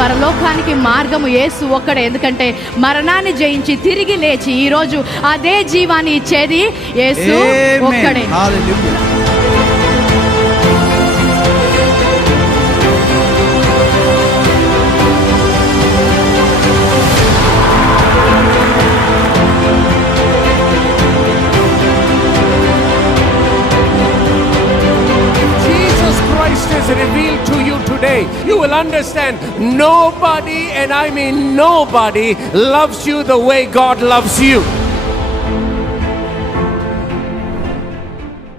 పరలోకానికి మార్గము యేసు ఒక్కడే. ఎందుకంటే మరణాన్ని జయించి తిరిగి లేచి ఈరోజు అదే జీవాన్ని ఇచ్చేది యేసు ఒక్కడే. Revealed to you today, you will understand nobody, and I mean nobody, loves you the way God loves you.